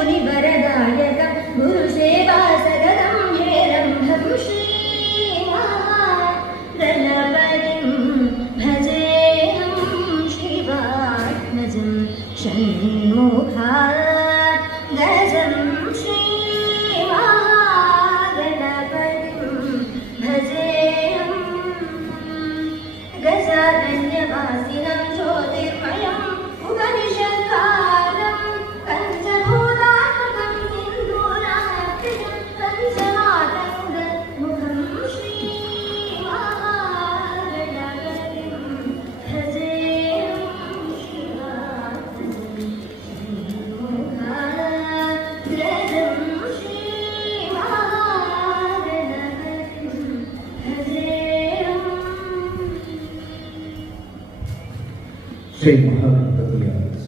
कपिलमुनिवरदायकं गुरुसेवासदनं हेरम्भं श्रीमहागणपतिं भजेऽहं शिवात्मजं षण्मुखागजं श्रीमहागणपतिं भजेऽहं गजानन्यवासिनं ज्योतिर्मयं उपनिषद्कारं पञ्चभूतात्मकं सिन्धूरात्मकं पञ्चमातङ्गमुखं श्रीमहागणपतिं भजेऽहं शिवात्मजं षण्मुखाग्रजं श्रीमहागणपतिं भजेऽहं Shri Mahaganapati